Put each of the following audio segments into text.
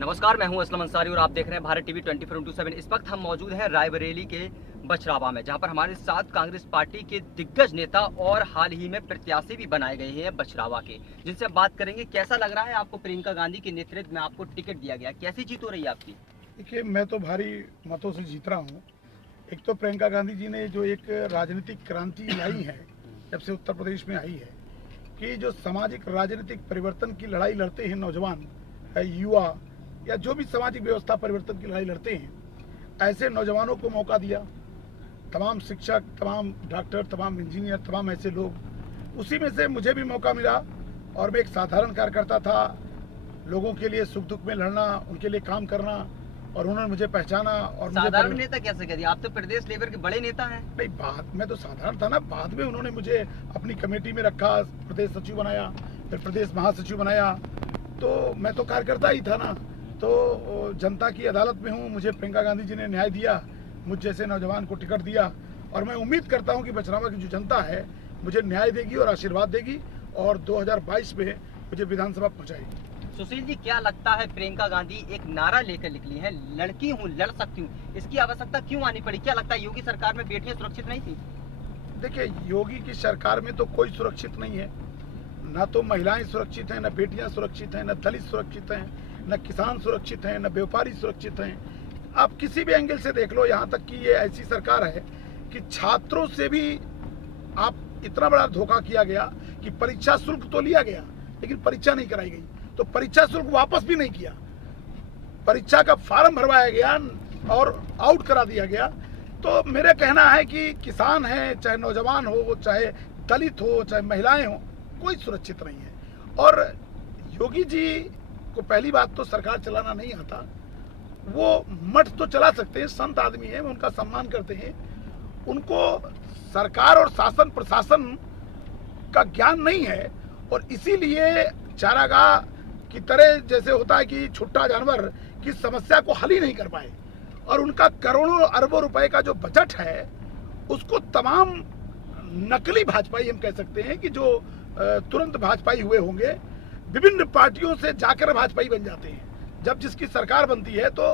नमस्कार, मैं हूं असलम अंसारी और आप देख रहे हैं भारत टीवी 24/7। इस वक्त हम मौजूद हैं रायबरेली के बछरावा में, जहां पर हमारे साथ कांग्रेस पार्टी के दिग्गज नेता और हाल ही में प्रत्याशी भी बनाए गए हैं बछरावा के, जिनसे अब बात करेंगे। कैसा लग रहा है आपको? प्रियंका गांधी के नेतृत्व में आपको टिकट दिया गया, कैसी जीत हो रही है आपकी? देखिए, मैं तो भारी मतों से जीत रहा हूँ। एक तो प्रियंका गांधी जी ने जो एक राजनीतिक क्रांति लाई है जब से उत्तर प्रदेश में आई है, कि जो सामाजिक राजनीतिक परिवर्तन की लड़ाई लड़ते हैं नौजवान, युवा या जो भी सामाजिक व्यवस्था परिवर्तन की लड़ाई लड़ते हैं, ऐसे नौजवानों को मौका दिया। तमाम शिक्षक, तमाम डॉक्टर, तमाम इंजीनियर, तमाम ऐसे लोग, उसी में से मुझे भी मौका मिला और मैं एक साधारण कार्यकर्ता था। लोगों के लिए सुख दुख में लड़ना, उनके लिए काम करना, और उन्होंने मुझे पहचाना। और साधारण नेता कैसे कह दिया? आप तो प्रदेश लेवल के बड़े नेता हैं। नहीं, बात में तो साधारण था ना। बाद में उन्होंने मुझे अपनी कमेटी में रखा, प्रदेश सचिव बनाया, फिर प्रदेश महासचिव बनाया, तो मैं तो कार्यकर्ता ही था ना। तो जनता की अदालत में हूँ। मुझे प्रियंका गांधी जी ने न्याय दिया, मुझ जैसे नौजवान को टिकट दिया, और मैं उम्मीद करता हूँ कि बछरावा की जो जनता है मुझे न्याय देगी और आशीर्वाद देगी, और 2022 में मुझे विधानसभा पहुँचाएगी। सुशील जी, क्या लगता है प्रियंका गांधी एक नारा लेकर निकली है, लड़की हूँ, लड़ सकती हूँ, इसकी आवश्यकता क्यों आनी पड़ी? क्या लगता है योगी सरकार में बेटियां सुरक्षित नहीं थी? देखिए, योगी की सरकार में तो कोई सुरक्षित नहीं है। ना तो महिलाएं सुरक्षित हैं, न बेटियां सुरक्षित हैं, न दलित सुरक्षित हैं, न किसान सुरक्षित हैं, न व्यापारी सुरक्षित हैं। आप किसी भी एंगल से देख लो। यहाँ तक कि ये ऐसी सरकार है कि छात्रों से भी आप इतना बड़ा धोखा किया गया कि परीक्षा शुल्क तो लिया गया, लेकिन परीक्षा नहीं कराई गई। तो परीक्षा शुल्क वापस भी नहीं किया, परीक्षा का फॉर्म भरवाया गया और आउट करा दिया गया। तो मेरा कहना है कि किसान है, चाहे नौजवान हो, चाहे दलित हो, चाहे महिलाएं हो, कोई सुरक्षित नहीं है। और योगी जी को पहली बात तो सरकार चलाना नहीं आता। वो मठ तो चला सकते हैं, संत आदमी है, मैं उनका सम्मान करते हैं। उनको सरकार और शासन प्रशासन का ज्ञान नहीं है, और इसीलिए चारागाह की तरह जैसे होता है कि छुट्टा जानवर की समस्या को हल ही नहीं कर पाए। और उनका करोड़ों अरबों रुपए का जो बजट है, उसको तमाम नकली भाजपाई हम कह सकते हैं कि जो तुरंत भाजपाई हुए होंगे, विभिन्न पार्टियों से जाकर भाजपाई बन जाते हैं। जब जिसकी सरकार बनती है तो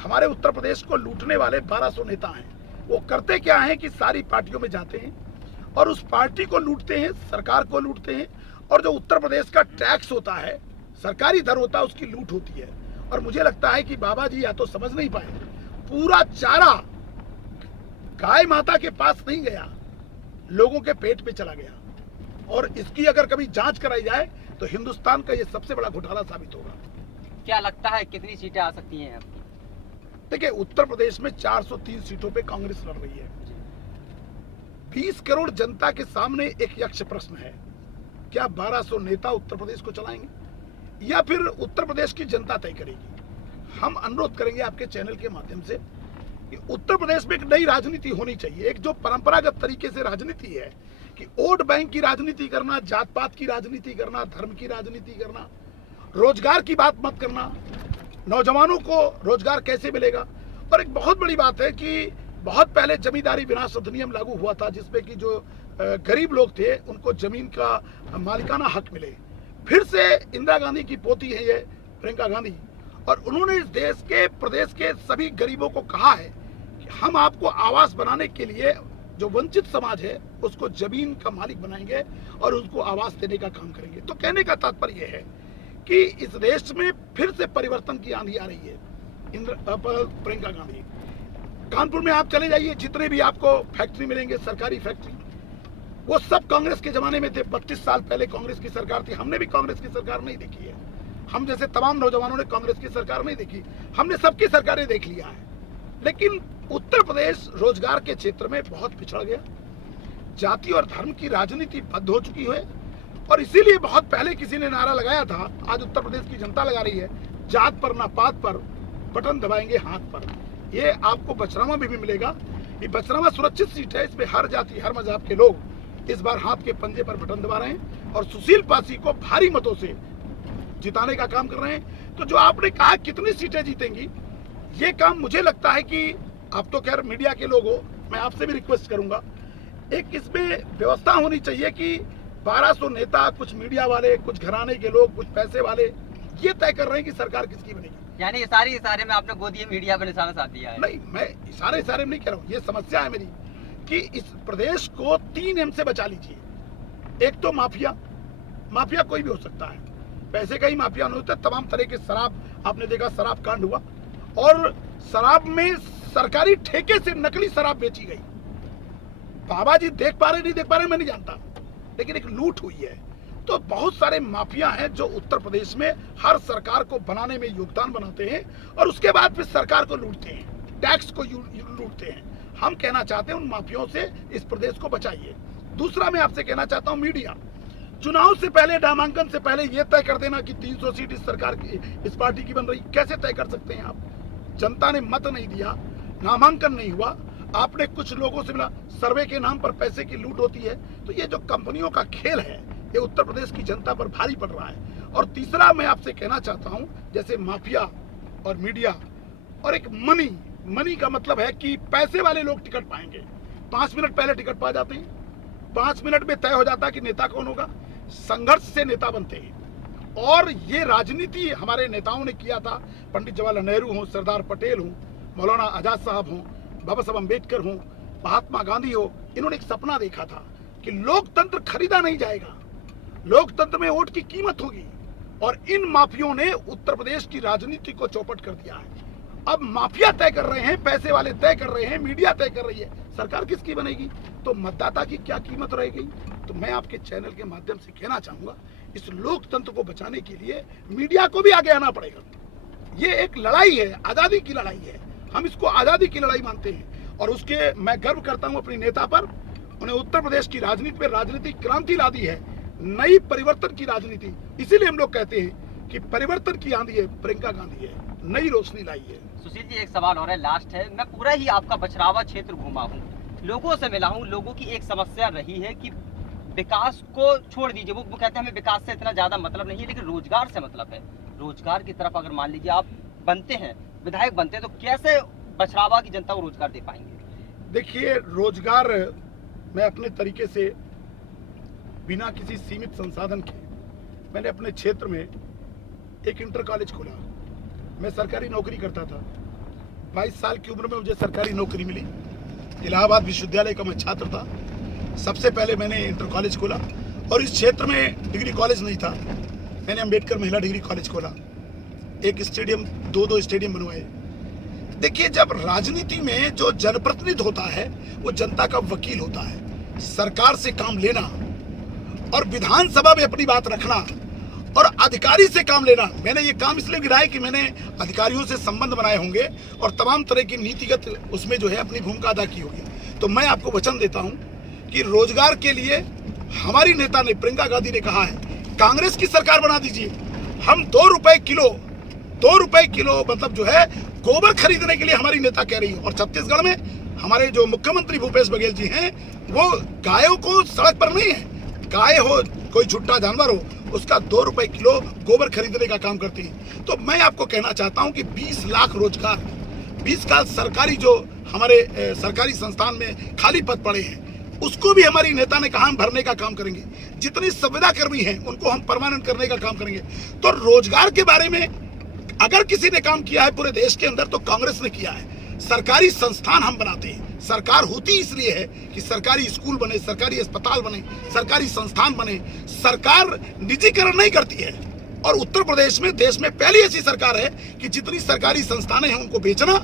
हमारे उत्तर प्रदेश को लूटने वाले 1200 नेता हैं। वो करते क्या हैं कि सारी पार्टियों में जाते हैं और उस पार्टी को लूटते हैं, सरकार को लूटते हैं, और जो उत्तर प्रदेश का टैक्स होता है, सरकारी धन होता है, उसकी लूट होती है। और मुझे लगता है कि बाबा जी या तो समझ नहीं पाए, पूरा चारा गाय माता के पास नहीं गया, लोगों के पेट पे चला गया। और इसकी अगर कभी जांच कराई जाए तो हिंदुस्तान का ये सबसे बड़ा घोटाला साबित होगा। क्या लगता है कितनी सीटें आ सकती हैं? देखिए, उत्तर प्रदेश में 403 सीटों पे कांग्रेस लड़ रही है। 20 करोड़ जनता के सामने एक यक्ष प्रश्न है, क्या 1200 नेता उत्तर प्रदेश को चलाएंगे या फिर उत्तर प्रदेश की जनता तय करेगी? हम अनुरोध करेंगे आपके चैनल के माध्यम से कि उत्तर प्रदेश में एक नई राजनीति होनी चाहिए। एक जो परंपरागत तरीके से राजनीति है कि वोट बैंक की राजनीति करना, जात पात की राजनीति करना, धर्म की राजनीति करना, रोजगार की बात मत करना, नौजवानों को रोजगार कैसे मिलेगा। और एक बहुत बड़ी बात है कि बहुत पहले जमींदारी विनाश अधिनियम लागू हुआ था, जिसमें कि जो गरीब लोग थे उनको जमीन का मालिकाना हक मिले। फिर से इंदिरा गांधी की पोती है ये प्रियंका गांधी, और उन्होंने इस देश के, प्रदेश के सभी गरीबों को कहा है कि हम आपको आवास बनाने के लिए जो वंचित समाज है उसको जमीन का मालिक बनाएंगे और उसको आवास देने का काम करेंगे। तो कहने का तात्पर्य है कि इस देश में फिर से परिवर्तन की आंधी आ रही है। प्रियंका गांधी, कानपुर में आप चले जाइए, जितने भी आपको फैक्ट्री मिलेंगे, सरकारी फैक्ट्री, वो सब कांग्रेस के जमाने में थे। 32 साल पहले कांग्रेस की सरकार थी। हमने भी कांग्रेस की सरकार नहीं देखी है। हम जैसे तमाम नौजवानों ने कांग्रेस की सरकार नहीं देखी, हमने सबकी सरकारें देख लिया है। लेकिन उत्तर प्रदेश रोजगार के क्षेत्र में बहुत पिछड़ गया। जाति और धर्म की राजनीति बंद हो चुकी है, और इसीलिए बहुत पहले किसी ने नारा लगाया था, आज उत्तर प्रदेश की जनता लगा रही है, जात पर ना पात पर, बटन दबाएंगे हाथ पर। ये आपको बछरावा में भी मिलेगा। ये बछरावा सुरक्षित सीट है, इसमें हर जाति, हर मजहब के लोग इस बार हाथ के पंजे पर बटन दबा रहे हैं और सुशील पासी को भारी मतों से जिताने का काम कर रहे हैं। तो जो आपने कहा कितनी सीटें जीतेंगी, ये काम मुझे लगता है कि आप तो खैर मीडिया के लोग हो, मैं आपसे भी रिक्वेस्ट करूंगा, एक इसमें व्यवस्था होनी चाहिए कि 1200 नेता, कुछ मीडिया वाले, कुछ घराने के लोग, कुछ पैसे वाले, ये तय कर रहे हैं कि सरकार किसकी बनेगी। यानी इशारे में आपने गोदी मीडिया पर निशाना साध दिया है। नहीं, मैं इशारे में नहीं कह रहा हूँ, ये समस्या है मेरी कि इस प्रदेश को 3 M से बचा लीजिए। एक तो माफिया कोई भी हो सकता है, पैसे का ही माफिया नहीं होता, तमाम तरह के शराब, आपने देखा शराब कांड हुआ और शराब में सरकारी ठेके से नकली शराब बेची गई। बाबा जी देख पा रहे नहीं देख पा रहे मैं नहीं जानता, लेकिन एक लूट हुई है। तो बहुत सारे माफिया हैं जो उत्तर प्रदेश में हर सरकार को बनाने में योगदान बनाते हैं और उसके बाद फिर सरकार को लूटते हैं, टैक्स को लूटते हैं। हम कहना चाहते हैं उन माफियाओं से इस प्रदेश को बचाइए। दूसरा मैं आपसे कहना चाहता हूं, मीडिया चुनाव से पहले, नामांकन से पहले ये तय कर देना कि 300 सीट इस सरकार की, इस पार्टी की बन रही, कैसे तय कर सकते हैं आप? जनता ने मत नहीं दिया, नामांकन नहीं हुआ, आपने कुछ लोगों से मिला, सर्वे के नाम पर पैसे की लूट होती है। तो ये जो कंपनियों का खेल है ये उत्तर प्रदेश की जनता पर भारी पड़ रहा है। और तीसरा मैं आपसे कहना चाहता हूं, जैसे माफिया और मीडिया और एक मनी का मतलब है कि पैसे वाले लोग टिकट पाएंगे। 5 मिनट पहले टिकट पा जाते हैं, 5 मिनट में तय हो जाता है कि नेता कौन होगा। संघर्ष से नेता बनते हैं और ये राजनीति हमारे नेताओं ने किया था। पंडित जवाहरलाल नेहरू हो, सरदार पटेल हो, मौलाना आजाद साहब हो, बाबा साहब अम्बेडकर हो, महात्मा गांधी हो, इन्होंने एक सपना देखा था कि लोकतंत्र खरीदा नहीं जाएगा, लोकतंत्र में वोट की कीमत होगी। और इन माफियों ने उत्तर प्रदेश की राजनीति को चौपट कर दिया है। अब माफिया तय कर रहे हैं, पैसे वाले तय कर रहे हैं, मीडिया तय कर रही है, सरकार किसकी बनेगी? तो मतदाता की क्या कीमत रह गई? तो मैं आपके चैनल के माध्यम से कहना चाहूंगा, इस लोकतंत्र को बचाने के लिए मीडिया को भी आगे आना पड़ेगा। ये एक लड़ाई है, आजादी की लड़ाई है, हम इसको आजादी की लड़ाई मानते हैं और उसके मैं गर्व करता हूं अपने नेता पर। उन्हें उत्तर प्रदेश की राजनीति में राजनीतिक क्रांति ला दी है, नई परिवर्तन की राजनीति। इसीलिए हम लोग कहते हैं कि परिवर्तन की आंधी है, प्रियंका गांधी है, नई रोशनी लाई है। सुशील जी, एक सवाल और है, लास्ट है। मैं पूरा ही आपका बछरावा क्षेत्र घूमा हूँ, लोगों से मिला हूँ। लोगों की एक समस्या रही है कि विकास को छोड़ दीजिए, वो कहते हैं हमें विकास से इतना ज्यादा मतलब नहीं है, लेकिन रोजगार से मतलब है। रोजगार की तरफ अगर मान लीजिए आप बनते हैं, विधायक बनते हैं, तो कैसे बछरावा की जनता को रोजगार दे पाएंगे? देखिए, रोजगार मैं अपने तरीके से बिना किसी सीमित संसाधन के, मैंने अपने क्षेत्र में एक इंटर कॉलेज खोला। मैं सरकारी नौकरी करता था, 22 साल की उम्र में मुझे सरकारी नौकरी मिली। इलाहाबाद विश्वविद्यालय का मैं छात्र था। सबसे पहले मैंने इंटर कॉलेज खोला और इस क्षेत्र में डिग्री कॉलेज नहीं था, मैंने अम्बेडकर महिला डिग्री कॉलेज खोला। एक स्टेडियम, 2 स्टेडियम बनवाए। देखिए, जब राजनीति में जो जनप्रतिनिधि होता है वो जनता का वकील होता है। सरकार से काम लेना और विधानसभा में अपनी बात रखना और अधिकारी से काम लेना। मैंने ये काम इसलिए गिराया कि मैंने अधिकारियों से संबंध बनाए होंगे और तमाम तरह की नीतिगत उसमें जो है अपनी भूमिका अदा की होगी। तो मैं आपको वचन देता हूं कि रोजगार के लिए हमारी नेता ने, प्रियंका गांधी ने कहा है, कांग्रेस की सरकार बना दीजिए। हम 2 रुपए किलो मतलब जो है गोबर खरीदने के लिए हमारी नेता कह रही है। और छत्तीसगढ़ में हमारे जो मुख्यमंत्री भूपेश बघेल जी हैं, वो गायों को सड़क पर नहीं है, गाय हो कोई छुट्टा जानवर हो, उसका 2 रुपए किलो गोबर खरीदने का काम करती है। तो मैं आपको कहना चाहता हूं कि 20 लाख रोजगार, 20 का सरकारी जो हमारे सरकारी संस्थान में खाली पद पड़े हैं, उसको भी हमारी नेता ने कहा हम भरने का काम करेंगे। जितनी संविदा कर्मी हैं उनको हम परमानेंट करने का काम करेंगे। तो रोजगार के बारे में अगर किसी ने काम किया है पूरे देश के अंदर तो कांग्रेस ने किया है। सरकारी संस्थान हम बनाते हैं। सरकार होती इसलिए है कि सरकारी स्कूल बने, सरकारी अस्पताल बने, सरकारी संस्थान बने। सरकार निजीकरण नहीं करती है। और उत्तर प्रदेश में देश में पहली ऐसी सरकार है कि जितनी सरकारी संस्थानें हैं उनको बेचना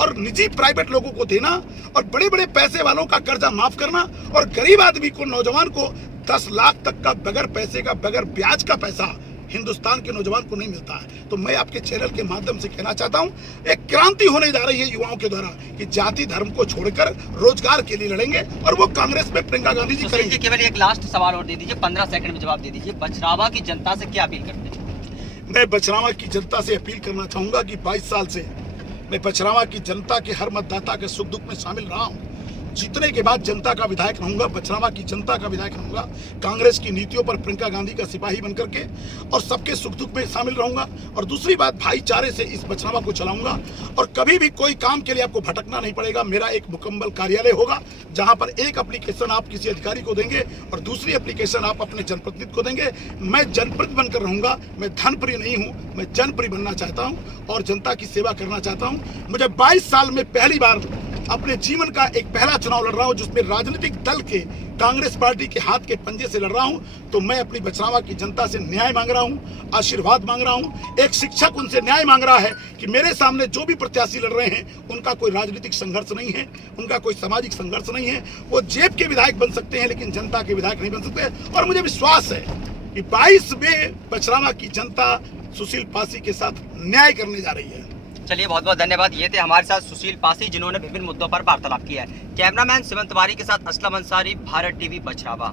और निजी प्राइवेट लोगों को देना और बड़े बड़े पैसे वालों का कर्जा माफ करना और गरीब आदमी को, नौजवान को 10 लाख तक का बगैर पैसे का, बगैर ब्याज का पैसा हिंदुस्तान के नौजवान को नहीं मिलता है। तो मैं आपके चैनल के माध्यम से कहना चाहता हूं, एक क्रांति होने जा रही है युवाओं के द्वारा कि जाति धर्म को छोड़कर रोजगार के लिए लड़ेंगे और वो कांग्रेस में प्रियंका गांधी जी करेंगे। केवल एक लास्ट सवाल और दे दीजिए, 15 सेकंड में जवाब दे दीजिए। बछरावा की जनता से क्या अपील करते हैं? मैं बछरावा की जनता से अपील करना चाहूंगा कि 22 साल से मैं बछरावा की जनता के हर मतदाता के सुख दुख में शामिल रहा हूं। जीतने के बाद जनता का विधायक रहूंगा, बछरावा की जनता का विधायक रहूंगा, कांग्रेस की नीतियों पर प्रियंका गांधी का सिपाही बनकर के और सबके सुख दुख में शामिल रहूंगा। और दूसरी बात, भाईचारे से इस बछरावा को चलाऊंगा और कभी भी कोई काम के लिए आपको भटकना नहीं पड़ेगा। मेरा एक मुकम्मल कार्यालय होगा जहां पर एक एप्लीकेशन आप किसी अधिकारी को देंगे और दूसरी एप्लीकेशन आप अपने जनप्रतिनिधि को देंगे। मैं जनप्रतिनिधि बनकर रहूंगा, मैं धनप्रिय नहीं हूं, मैं जनप्रिय बनना चाहता हूं और जनता की सेवा करना चाहता हूं। मुझे 22 साल में पहली बार अपने जीवन का एक पहला चुनाव लड़ रहा हूं जिसमें राजनीतिक दल के, कांग्रेस पार्टी के हाथ के पंजे से लड़ रहा हूं। तो मैं अपनी बछरावा की जनता से न्याय मांग रहा हूं, आशीर्वाद मांग रहा हूं। एक शिक्षक उनसे न्याय मांग रहा है कि मेरे सामने जो भी प्रत्याशी लड़ रहे हैं उनका कोई राजनीतिक संघर्ष नहीं है, उनका कोई सामाजिक संघर्ष नहीं है। वो जेब के विधायक बन सकते हैं लेकिन जनता के विधायक नहीं बन सकते। और मुझे विश्वास है कि 22 में बछरावा की जनता सुशील पासी के साथ न्याय करने जा रही है। चलिए, बहुत बहुत धन्यवाद। ये थे हमारे साथ सुशील पासी, जिन्होंने विभिन्न मुद्दों पर वार्तालाप किया है। कैमरामैन सिमन तिवारी के साथ असलम अंसारी, भारत टीवी, बछरावा।